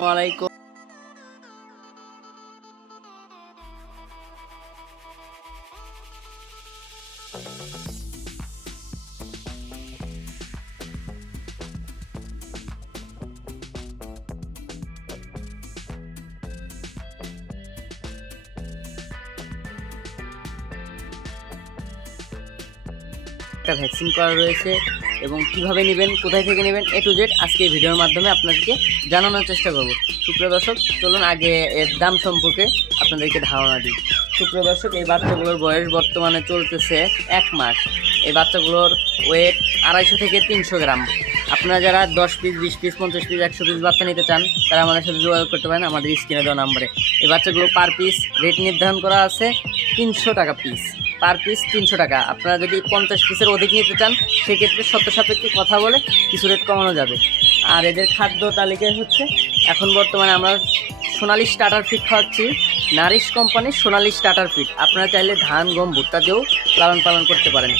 ওয়ালাইকুম। একটা ভ্যাকসিন করা রয়েছে এবং কীভাবে নেবেন, কোথায় থেকে নেবেন এ টু জেড আজকে এই ভিডিওর মাধ্যমে আপনাদেরকে জানানোর চেষ্টা করব। সুপ্রিয় দর্শক, চলুন আগে এর দাম সম্পর্কে আপনাদেরকে ধারণা দিই। সুপ্রিয় দর্শক, এই বাচ্চাগুলোর বয়স বর্তমানে চলতেছে এক মাস। এই বাচ্চাগুলোর ওয়েট আড়াইশো থেকে তিনশো গ্রাম। আপনারা যারা দশ পিস বিশ পিস পঞ্চাশ পিস একশো পিস বাচ্চা নিতে চান, তারা আমাদের সাথে যোগাযোগ করতে পারেন আমাদের স্ক্রিনে দেওয়া নাম্বারে। এই বাচ্চাগুলো পার পিস রেট নির্ধারণ করা আছে তিনশো টাকা পিস পার পিস তিনশো টাকা। আপনারা যদি পঞ্চাশ পিসের অধিক নিতে চান, সেক্ষেত্রে সত্য সাপেক্ষে কথা বলে কিছু রেট কমানো যাবে। আর এদের খাদ্য তালিকায় হচ্ছে, এখন বর্তমানে আমরা সোনালি স্টার্টার ফিট খাওয়াচ্ছি। নারিশ কোম্পানির সোনালি স্টার্টার ফিট আপনারা চাইলে ধান, গম, ভুট্টা দিয়েও লালন পালন করতে পারেন।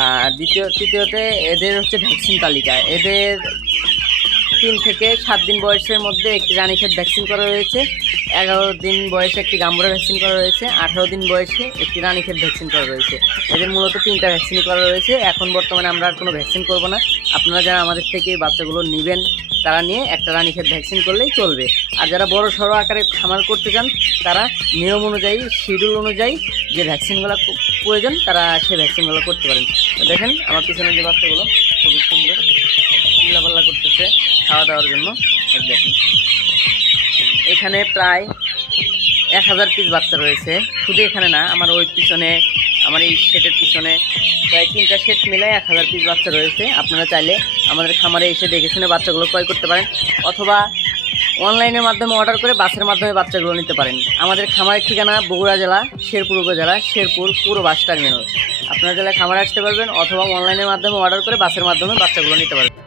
আর দ্বিতীয়, তৃতীয়তে এদের হচ্ছে ভ্যাকসিন তালিকা। এদের তিন থেকে সাত দিন বয়সের মধ্যে একটি রানীক্ষেত ভ্যাকসিন করা রয়েছে। এগারো দিন বয়সে একটি গাম্বুরা ভ্যাকসিন করা রয়েছে। আঠারো দিন বয়সে একটি রানীক্ষেত ভ্যাকসিন করা রয়েছে। এদের মূলত তিনটা ভ্যাকসিন করা রয়েছে। এখন বর্তমানে আমরা আর কোনো ভ্যাকসিন করব না। আপনারা যারা আমাদের থেকে বাচ্চাগুলো নেবেন, তারা নিয়ে একটা রানীক্ষেত ভ্যাকসিন করলেই চলবে। আর যারা বড় সড়ো আকারে খামার করতে চান, তারা নিয়ম অনুযায়ী, শিডিউল অনুযায়ী যে ভ্যাকসিনগুলো প্রয়োজন, তারা সেই ভ্যাকসিনগুলো করতে পারেন। দেখেন, আমার পিছনে যে বাচ্চাগুলো, খুবই সুন্দর, চিল্লাপাল্লা করতেছে। খাওয়া দাওয়ার জন্য দেখেন। এখানে প্রায় এক হাজার পিস বাচ্চা রয়েছে। শুধু এখানে না, আমার ওই পিছনে, আমার এই সেটের পিছনে প্রায় তিনটা সেট মিলে এক হাজার পিস বাচ্চা রয়েছে। আপনারা চাইলে আমাদের খামারে এসে দেখে শুনে বাচ্চাগুলো ক্রয় করতে পারেন অথবা অনলাইনের মাধ্যমে অর্ডার করে বাসের মাধ্যমে বাচ্চাগুলো নিতে পারেন। আমাদের খামারের ঠিকানা বগুড়া জেলা, শেরপুর উপজেলা, শেরপুর পুরো বাস টার্মিনাল। আপনারা জেলায় খামারে আসতে পারবেন অথবা অনলাইনের মাধ্যমে অর্ডার করে বাসের মাধ্যমে বাচ্চাগুলো নিতে পারবেন।